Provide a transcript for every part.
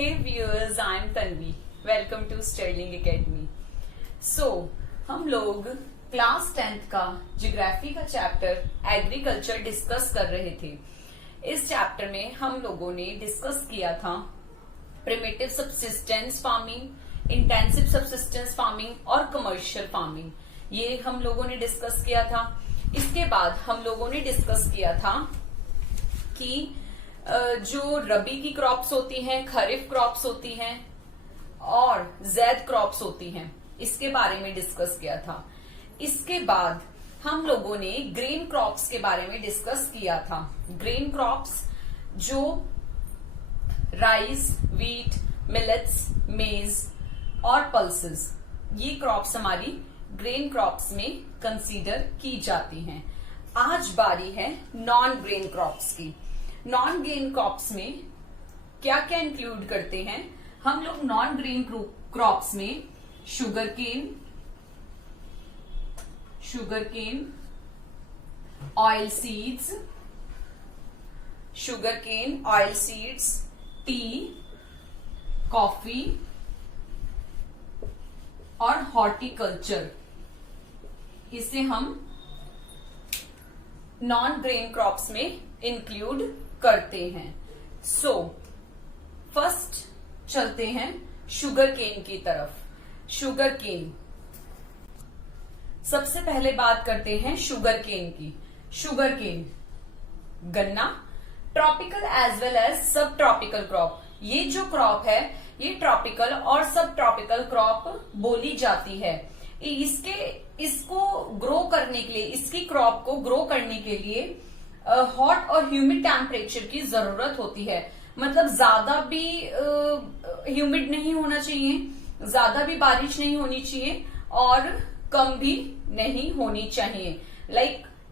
Hey viewers, I am Tanvi. Welcome to Sterling Academy. So, हम लोग class 10th का geography का chapter agriculture discuss कर रहे थे। इस चैप्टर में हम लोगों ने डिस्कस किया था primitive subsistence farming, intensive subsistence farming और कमर्शियल फार्मिंग। ये हम लोगों ने डिस्कस किया था। इसके बाद हम लोगों ने डिस्कस किया था कि जो रबी की क्रॉप्स होती हैं, खरीफ क्रॉप्स होती हैं और जैद क्रॉप्स होती हैं, इसके बारे में डिस्कस किया था। इसके बाद हम लोगों ने ग्रेन क्रॉप्स के बारे में डिस्कस किया था। ग्रेन क्रॉप्स जो राइस, वीट, मिलेट्स, मेज और पल्सेस, ये क्रॉप्स हमारी ग्रेन क्रॉप्स में कंसीडर की जाती हैं। आज बारी है नॉन ग्रेन क्रॉप्स की। नॉन ग्रेन क्रॉप्स में क्या क्या इंक्लूड करते हैं हम लोग? नॉन ग्रेन क्रॉप्स में sugar cane, oil seeds, tea, coffee और हॉर्टिकल्चर, इसे हम नॉन ग्रेन क्रॉप्स में इंक्लूड करते हैं। सो फर्स्ट चलते हैं शुगर केन की तरफ। शुगर केन, सबसे पहले बात करते हैं शुगर केन की। शुगर केन गन्ना, ट्रॉपिकल एज वेल एज सब ट्रॉपिकल क्रॉप। ये जो क्रॉप है ये ट्रॉपिकल और सब ट्रॉपिकल क्रॉप बोली जाती है। इसको ग्रो करने के लिए, इसकी क्रॉप को ग्रो करने के लिए हॉट और ह्यूमिड टेम्परेचर की जरूरत होती है। मतलब ज्यादा भी ह्यूमिड नहीं होना चाहिए, ज्यादा भी बारिश नहीं होनी चाहिए और कम भी नहीं होनी चाहिए।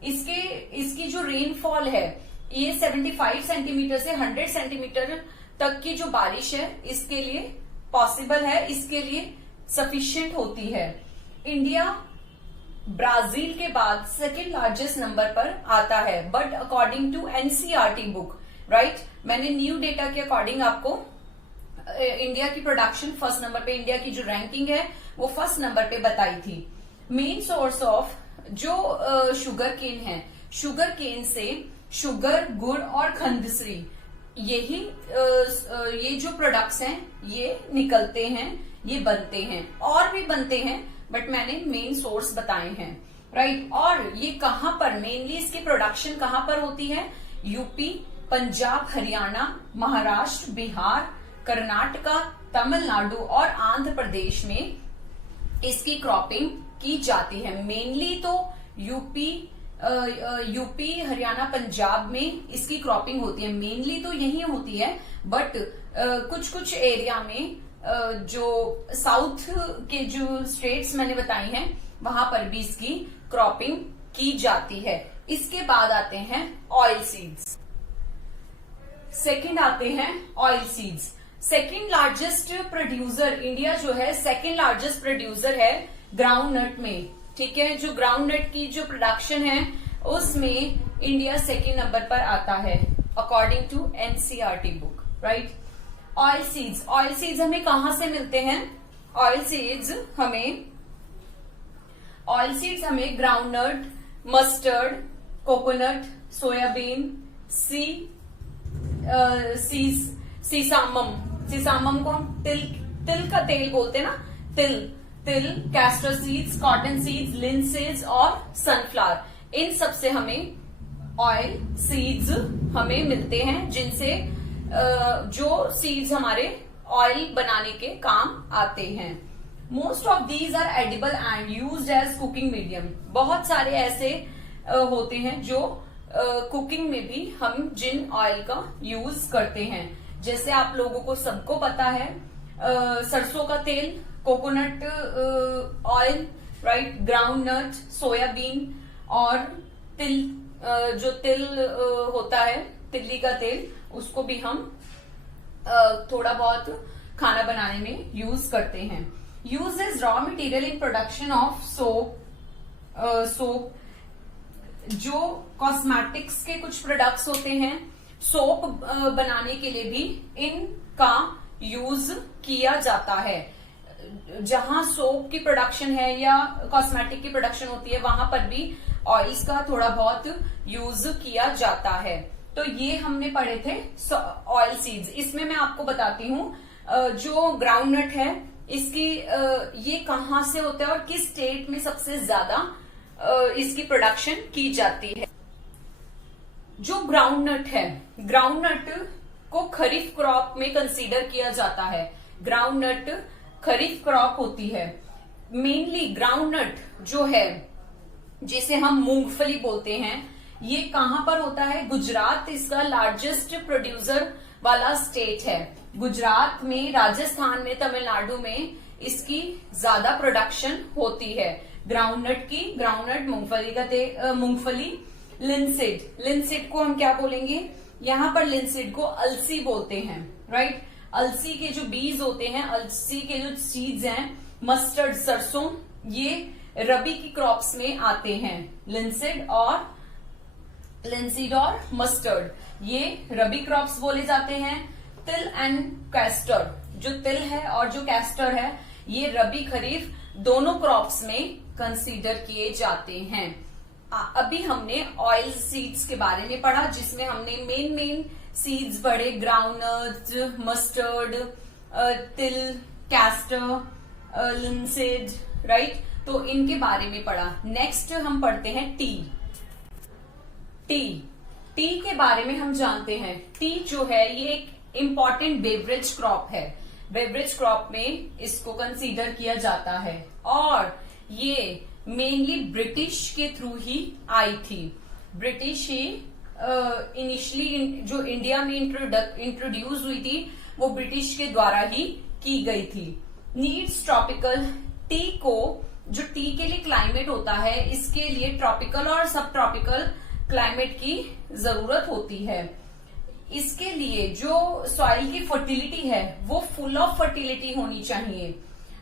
इसकी जो रेनफॉल है ये 75 सेंटीमीटर से 100 सेंटीमीटर तक की जो बारिश है इसके लिए पॉसिबल है, इसके लिए सफिशिएंट होती है। इंडिया ब्राजील के बाद सेकेंड लार्जेस्ट नंबर पर आता है, but according to NCERT book, right, मैंने न्यू डेटा के अकॉर्डिंग आपको इंडिया की प्रोडक्शन फर्स्ट नंबर पे, इंडिया की जो रैंकिंग है वो फर्स्ट नंबर पे बताई थी। मेन सोर्स ऑफ जो शुगर केन है, शुगर केन से शुगर, गुड़ और खंडश्री, ये जो प्रोडक्ट्स हैं ये निकलते हैं, ये बनते हैं, और भी बनते हैं बट मैंने मेन सोर्स बताए हैं, राइट। और ये कहां पर मेनली इसकी प्रोडक्शन कहां पर होती है? यूपी, पंजाब, हरियाणा, महाराष्ट्र, बिहार, कर्नाटका, तमिलनाडु और आंध्र प्रदेश में इसकी क्रॉपिंग की जाती है। मेनली तो यूपी, हरियाणा, पंजाब में इसकी क्रॉपिंग होती है। मेनली तो यही होती है, बट कुछ एरिया में जो साउथ के जो स्टेट्स मैंने बताई हैं वहां पर भी इसकी क्रॉपिंग की जाती है। इसके बाद आते हैं ऑयल सीड्स। सेकंड आते हैं oil seeds. Second largest producer, India जो है सेकंड लार्जेस्ट प्रोड्यूसर है ग्राउंड नट में, ठीक है। जो ग्राउंड नट की जो प्रोडक्शन है उसमें इंडिया सेकंड नंबर पर आता है according to NCERT book, right. Oil seeds हमें कहां से मिलते हैं? ऑयल सीड्स हमें groundnut, mustard, coconut, soyabean, sesamum को हम तिल का तेल बोलते हैं ना, तिल, castor seeds, cotton seeds, linseeds और सनफ्लावर, इन सब से हमें ऑयल सीड्स हमें मिलते हैं, जिनसे जो सीड्स हमारे ऑयल बनाने के काम आते हैं। Most of these are edible and used as cooking medium. बहुत सारे ऐसे होते हैं जो कुकिंग में भी हम जिन ऑयल का यूज करते हैं। जैसे आप लोगों को सबको पता है सरसों का तेल, coconut oil, right, groundnut, soybean और तिल, जो तिल होता है, तिल्ली का तेल, उसको भी हम थोड़ा बहुत खाना बनाने में यूज करते हैं। Use as raw material in production of soap, जो कॉस्मेटिक्स के कुछ प्रोडक्ट्स होते हैं, सोप बनाने के लिए भी इनका यूज किया जाता है। जहां सोप की प्रोडक्शन है या कॉस्मेटिक की प्रोडक्शन होती है वहां पर भी ऑयल्स का थोड़ा बहुत यूज किया जाता है। तो ये हमने पढ़े थे ऑयल सीड्स। इसमें मैं आपको बताती हूँ जो ग्राउंडनट है इसकी ये कहाँ से होता है और किस स्टेट में सबसे ज्यादा इसकी प्रोडक्शन की जाती है। जो ग्राउंडनट है, ग्राउंडनट को खरीफ क्रॉप में कंसीडर किया जाता है। ग्राउंडनट खरीफ क्रॉप होती है। मेनली ग्राउंडनट जो है जिसे हम मूंगफली बोलते हैं, ये कहां पर होता है? गुजरात इसका लार्जेस्ट प्रोड्यूसर वाला स्टेट है। गुजरात में, राजस्थान में, तमिलनाडु में इसकी ज्यादा प्रोडक्शन होती है ग्राउंडनट की। ग्राउंडनट मूंगफली का मूंगफली। लिनसीड, लिनसीड को हम क्या बोलेंगे? यहाँ पर लिनसीड को अलसी बोलते हैं, राइट। अलसी के जो बीज होते हैं, अलसी के जो सीड्स हैं, मस्टर्ड, सरसों, ये रबी की क्रॉप्स में आते हैं। लिनसीड और मस्टर्ड ये रबी क्रॉप्स बोले जाते हैं। तिल एंड कैस्टर, जो तिल है और जो कैस्टर है, ये रबी खरीफ दोनों क्रॉप्स में कंसीडर किए जाते हैं। अभी हमने ऑयल सीड्स के बारे में पढ़ा, जिसमें हमने मेन सीड्स पढ़े, ग्राउंडनट, मस्टर्ड, तिल, कैस्टर, लिनसीड, राइट। तो इनके बारे में पढ़ा। नेक्स्ट हम पढ़ते हैं टी के बारे में हम जानते हैं। टी जो है ये एक इम्पॉर्टेंट बेवरेज क्रॉप है। बेवरेज क्रॉप में इसको कंसीडर किया जाता है और ये मेनली ब्रिटिश के थ्रू ही आई थी। ब्रिटिश ही इनिशियली जो इंडिया में इंट्रोड्यूस हुई थी वो ब्रिटिश के द्वारा ही की गई थी। नीड्स ट्रॉपिकल, टी को, जो टी के लिए क्लाइमेट होता है, इसके लिए ट्रॉपिकल और सब ट्रॉपिकल क्लाइमेट की जरूरत होती है। इसके लिए जो सॉइल की फर्टिलिटी है वो फुल ऑफ फर्टिलिटी होनी चाहिए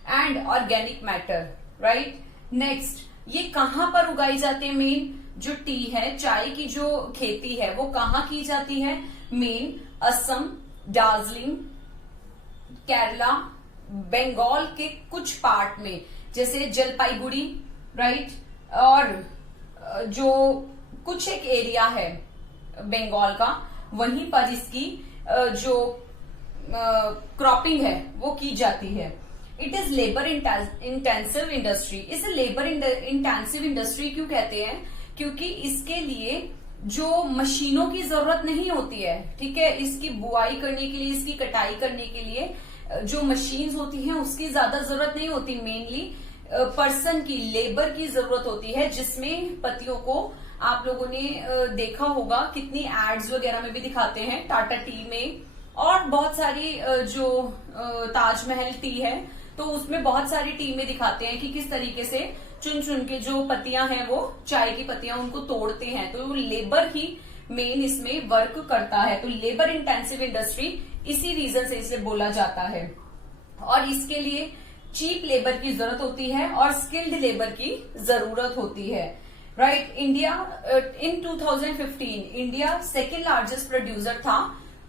and organic matter, right. Next, ये कहां पर उगाई जाती है? मेन जो टी है, चाय की जो खेती है, वो कहां की जाती है? मेन असम, दार्जिलिंग, केरला, बंगाल के कुछ पार्ट में, जैसे जलपाईगुड़ी, राइट, और जो कुछ एक एरिया है बंगाल का, वहीं पर इसकी जो क्रॉपिंग है वो की जाती है। It is labour intensive industry. इसे लेबर इंटेंसिव इंडस्ट्री क्यों कहते हैं? क्योंकि इसके लिए जो मशीनों की जरूरत नहीं होती है, ठीक है। इसकी बुआई करने के लिए, इसकी कटाई करने के लिए जो मशीन्स होती हैं उसकी ज्यादा जरूरत नहीं होती। मेनली पर्सन की, लेबर की जरूरत होती है, जिसमें पत्तियों को आप लोगों ने देखा होगा, कितनी एड्स वगैरह में भी दिखाते हैं, टाटा टी में, और बहुत सारी जो ताजमहल टी है तो उसमें बहुत सारी टी में दिखाते हैं कि किस तरीके से चुन चुन के जो पत्तियां हैं, वो चाय की पत्तियां, उनको तोड़ते हैं। तो लेबर ही मेन इसमें वर्क करता है। तो लेबर इंटेंसिव इंडस्ट्री इसी रीजन से इसे बोला जाता है। और इसके लिए चीप लेबर की जरूरत होती है और स्किल्ड लेबर की जरूरत होती है, right. India in 2015 India second largest producer था,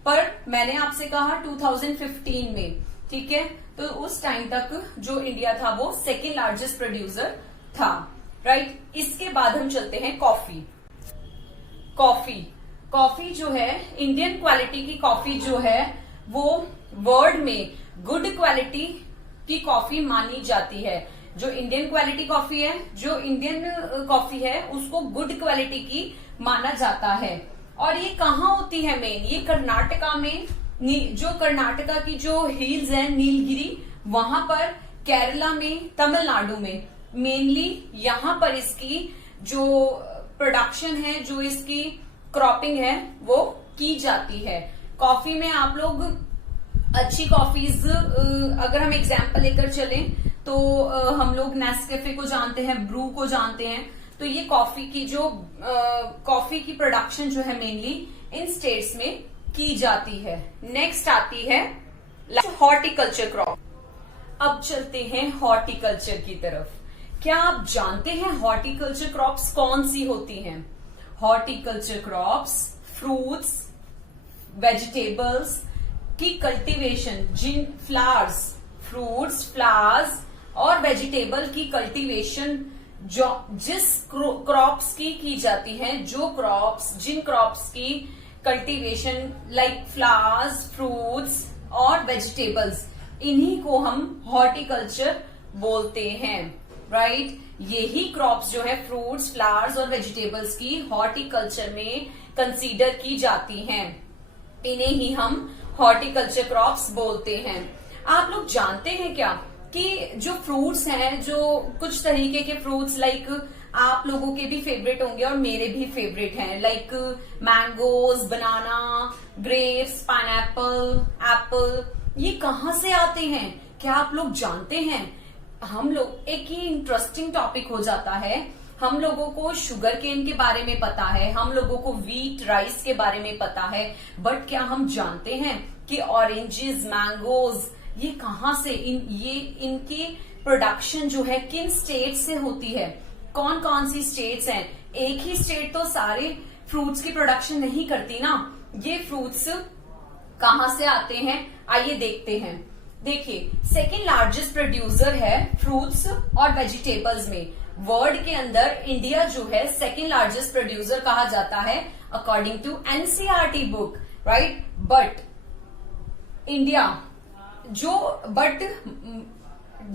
पर मैंने आपसे कहा 2015 में, ठीक है। तो उस टाइम तक जो इंडिया था वो सेकेंड लार्जेस्ट प्रोड्यूसर था, राइट। इसके बाद हम चलते हैं कॉफी। कॉफी जो है, इंडियन क्वालिटी की कॉफी जो है वो वर्ल्ड में गुड क्वालिटी की कॉफी मानी जाती है। जो इंडियन क्वालिटी कॉफी है, जो इंडियन कॉफी है, उसको गुड क्वालिटी की माना जाता है। और ये कहाँ होती है? मेन ये कर्नाटका में, जो कर्नाटका की जो हिल्स है, नीलगिरी, वहां पर, केरला में, तमिलनाडु में, मेनली यहाँ पर इसकी जो प्रोडक्शन है, जो इसकी क्रॉपिंग है, वो की जाती है। कॉफी में आप लोग अच्छी कॉफीज, अगर हम एग्जाम्पल लेकर चलें तो हम लोग नेस्कैफे को जानते हैं, ब्रू को जानते हैं। तो ये कॉफी की जो कॉफी की प्रोडक्शन जो है मेनली इन स्टेट्स में की जाती है। नेक्स्ट आती है हॉर्टिकल्चर क्रॉप। अब चलते हैं हॉर्टिकल्चर की तरफ। क्या आप जानते हैं हॉर्टिकल्चर क्रॉप्स कौन सी होती हैं? हॉर्टिकल्चर क्रॉप्स फ्रूट्स, वेजिटेबल्स, की कल्टीवेशन, जिन फ्लावर्स, फ्रूट्स, फ्लावर्स और वेजिटेबल की कल्टीवेशन जो जिस क्रॉप्स की जाती है, जिन क्रॉप्स की कल्टीवेशन लाइक फ्लावर्स, फ्रूट्स और वेजिटेबल्स, इन्हीं को हम हॉर्टिकल्चर बोलते हैं, राइट। यही क्रॉप्स जो है फ्रूट्स, फ्लावर्स और वेजिटेबल्स की हॉर्टिकल्चर में कंसीडर की जाती हैं, इन्हें ही हम हॉर्टिकल्चर क्रॉप्स बोलते हैं। आप लोग जानते हैं क्या कि जो फ्रूट्स हैं, जो कुछ तरीके के फ्रूट्स लाइक आप लोगों के भी फेवरेट होंगे और मेरे भी फेवरेट हैं, लाइक मैंगोज, बनाना, ग्रेप्स, पाइनएप्पल, एप्पल, ये कहाँ से आते हैं क्या आप लोग जानते हैं? हम लोग, एक ही इंटरेस्टिंग टॉपिक हो जाता है, हम लोगों को शुगर केन के बारे में पता है, हम लोगों को व्हीट, राइस के बारे में पता है, बट क्या हम जानते हैं कि ऑरेंजेस, मैंगोज ये कहाँ से, इनकी प्रोडक्शन जो है किन स्टेट से होती है? कौन कौन सी स्टेट्स हैं? एक ही स्टेट तो सारे फ्रूट्स की प्रोडक्शन नहीं करती ना। ये फ्रूट्स कहाँ से आते हैं आइए देखते हैं। देखिए, सेकेंड लार्जेस्ट प्रोड्यूसर है फ्रूट्स और वेजिटेबल्स में। वर्ल्ड के अंदर इंडिया जो है सेकेंड लार्जेस्ट प्रोड्यूसर कहा जाता है according to NCERT book, right. But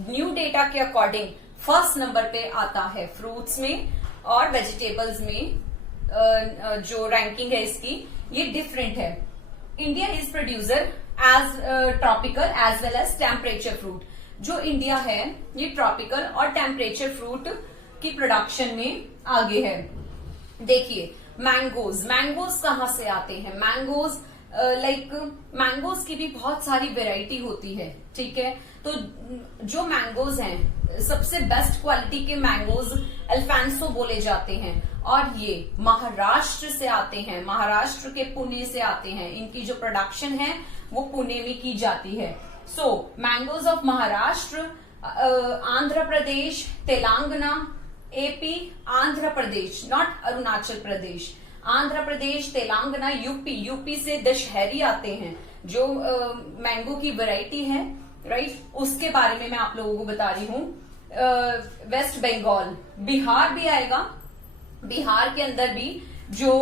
new data के अकॉर्डिंग फर्स्ट नंबर पे आता है फ्रूट्स में और वेजिटेबल्स में। जो रैंकिंग है इसकी ये डिफरेंट है। India is producer as tropical as well as temperature fruit. जो इंडिया है ये ट्रॉपिकल और टेम्परेचर फ्रूट की प्रोडक्शन में आगे है। देखिए, मैंगोज कहाँ से आते हैं? मैंगोज मैंगोज की भी बहुत सारी वेराइटी होती है, ठीक है। तो जो मैंगोज हैं, सबसे बेस्ट क्वालिटी के मैंगोज अल्फांसो बोले जाते हैं और ये महाराष्ट्र से आते हैं, महाराष्ट्र के पुणे से आते हैं। इनकी जो प्रोडक्शन है वो पुणे में की जाती है। So mangoes of Maharashtra, Andhra Pradesh, Telangana, AP, Andhra Pradesh, not Arunachal Pradesh, Andhra Pradesh, Telangana, UP से दशहरी आते हैं, जो मैंगो की वैरायटी है, राइट। उसके बारे में मैं आप लोगों को बता रही हूँ। वेस्ट बंगाल, बिहार भी आएगा। बिहार के अंदर भी जो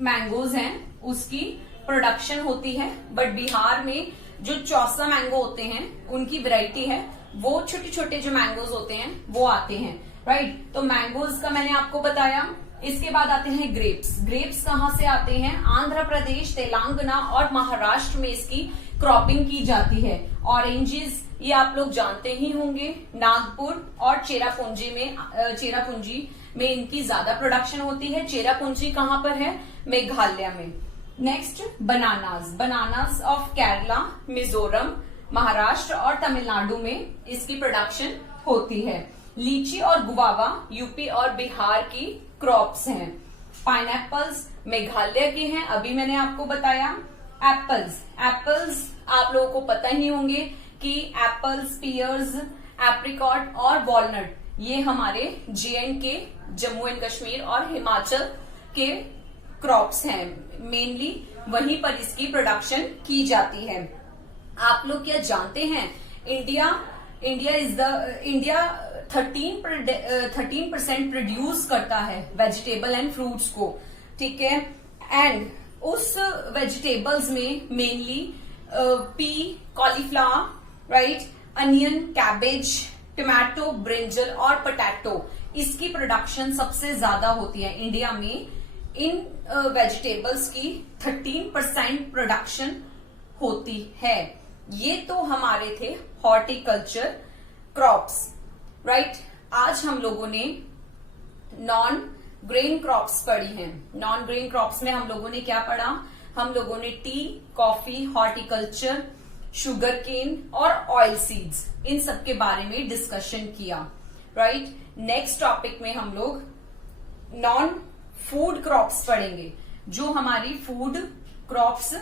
मैंगोज हैं उसकी प्रोडक्शन होती है, बट बिहार में जो चौसा मैंगो होते हैं उनकी वैरायटी है, वो छोटे छोटे जो मैंगोज होते हैं वो आते हैं, राइट। तो मैंगोज का मैंने आपको बताया। इसके बाद आते हैं ग्रेप्स कहाँ से आते हैं? आंध्र प्रदेश, तेलंगाना और महाराष्ट्र में इसकी क्रॉपिंग की जाती है। ऑरेंजेस ये आप लोग जानते ही होंगे, नागपुर और चेरापूंजी में इनकी ज्यादा प्रोडक्शन होती है। चेरापूंजी कहाँ पर है? मेघालय में। Next, bananas of Kerala, Mizoram, Maharashtra और तमिलनाडु में इसकी प्रोडक्शन होती है। लीची और गुवावा यूपी और बिहार की क्रॉप्स हैं। पाइनएप्पल्स मेघालय के हैं, अभी मैंने आपको बताया। एप्पल्स आप लोगों को पता ही होंगे कि एप्पल्स, पियर्स, एप्रिकॉट और वॉलनट ये हमारे J&K, जम्मू एंड कश्मीर और हिमाचल के क्रॉप्स हैं। मेनली वहीं पर इसकी प्रोडक्शन की जाती है। आप लोग क्या जानते हैं? इंडिया 13% प्रोड्यूस करता है वेजिटेबल एंड फ्रूट्स को, ठीक है। एंड उस वेजिटेबल्स में mainly P, cauliflower, right, onion, cabbage, tomato, brinjal और पोटैटो, इसकी प्रोडक्शन सबसे ज्यादा होती है इंडिया में। इन वेजिटेबल्स की 13% प्रोडक्शन होती है। ये तो हमारे थे हॉर्टिकल्चर क्रॉप्स, राइट। आज हम लोगों ने नॉन ग्रेन क्रॉप्स पढ़ी हैं। नॉन ग्रेन क्रॉप्स में हम लोगों ने क्या पढ़ा? हम लोगों ने tea, coffee, horticulture, sugar cane और ऑयल सीड्स, इन सब के बारे में डिस्कशन किया, राइट। नेक्स्ट टॉपिक में हम लोग नॉन फूड क्रॉप्स पढ़ेंगे, जो हमारी फूड क्रॉप्स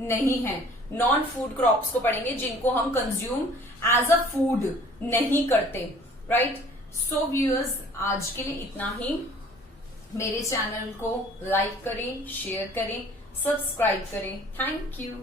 नहीं है। नॉन फूड क्रॉप्स को पढ़ेंगे जिनको हम कंज्यूम एज अ फूड नहीं करते, राइट। सो व्यूअर्स, आज के लिए इतना ही। मेरे चैनल को लाइक करें, शेयर करें, सब्सक्राइब करें। Thank you.